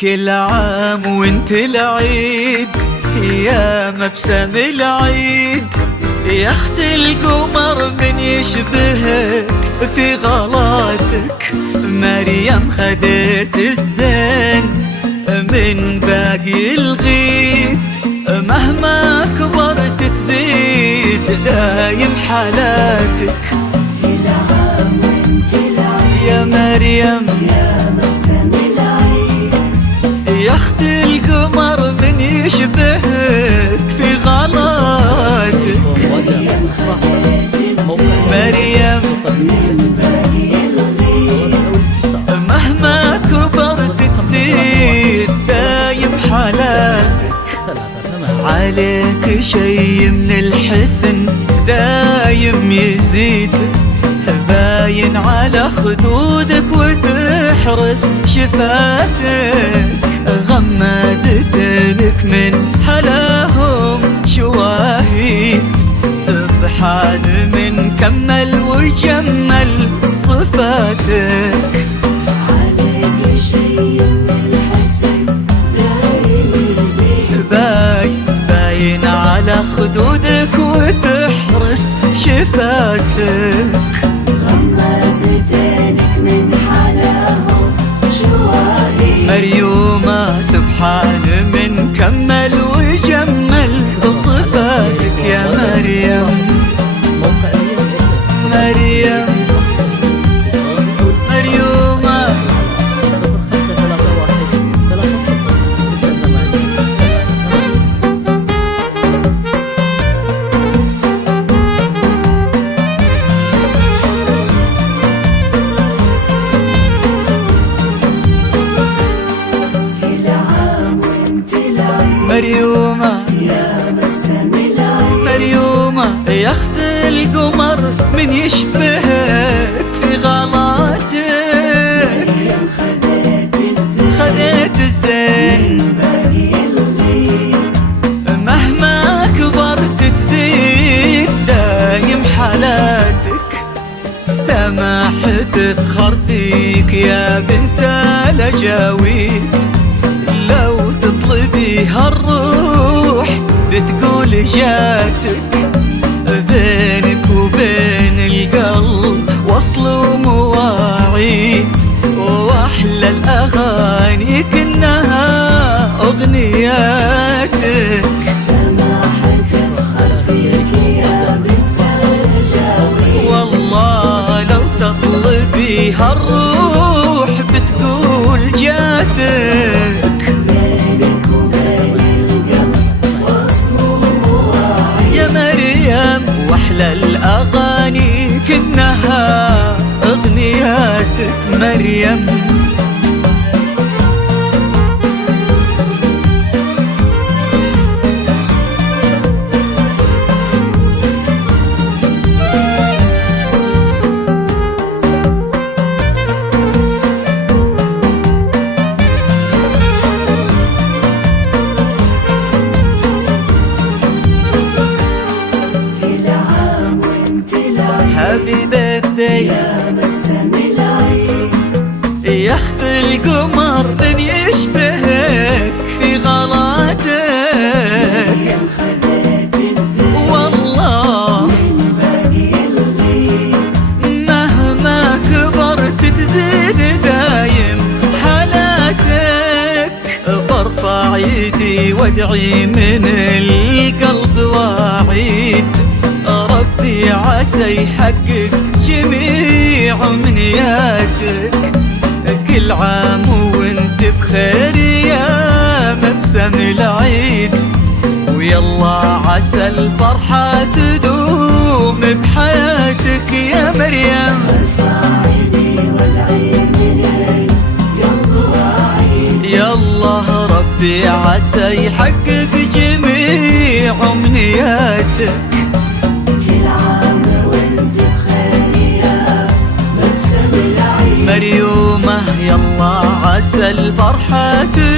كل عام وانت العيد يا مبسم العيد، يا اخت القمر من يشبهك في غلاتك. مريم خدت الزين من باقي الغيد، مهما كبرت تزيد دايم حالاتك. كل عام وانت العيد يا مريم يا مبسم العيد، يا اخت القمر من يشبهك في غلاتك. مريم خدت الزين مريم من باقي الغيد، مهما كبرت تزيد دايم حالاتك. عليك شي من الحسن دايم يزيد، باين على خدودك وتحرس شفاتك. غمازت لك من حلاهم شواهيد، سبحان من كمل وجمل صفاتك. عليك شي من الحسن دايم يزيد، باين على خدودك وتحرس شفاتك. غمازتينك من حلاهم شواهيد، مريومة سبحان من كمل وجمل صفاتك. يا مريم مريم مريومة كل عام وانت العيد مريومة يا مبسم العيد، مريومة يا اخت القمر من يشبهك في غلاتك. مريم خدت الزين خذيت الزين من باقي الغيد، مهما كبرت تزيد دايم حالاتك. سماح تفخر فيك يا بنت الأجاويد، لو تطلبي هالروح بتقول جاتك. بينك وبين القلب وصل ومواعيد، واحلى الاغاني كنها اغنياتك. سماحة تفخر فيك يا بنت الجاويد، والله لو تطلبي هالروح بتقول جاتك. بينك وبين القلب وصل ومواعيد، يا مريم واحلى الاغاني كنها اغنياتك. مريم كل عام وانت العيد هابي بيرثداي يا مبسم العيد، يا اخت القمر من يشبهك في غلاتك. مريم خدت الزين والله من باقي الغيد، مهما كبرت تزيد دايم حالاتك. برفع ايدي وادعي من القلب واعيد، ربي عسى يحقق جميع امنياتك. كل عام وانت بخير يا مبسم العيد، ويلا عسى الفرحة تدوم بحياتك. يا مريم ارفع ايدي وادعي من القلب واعيد، يلا ربي عسى يحقق جميع امنياتك. كل عام وانت بخير يا مبسم العيد، مريومة يلا عسى الفرحة تدوم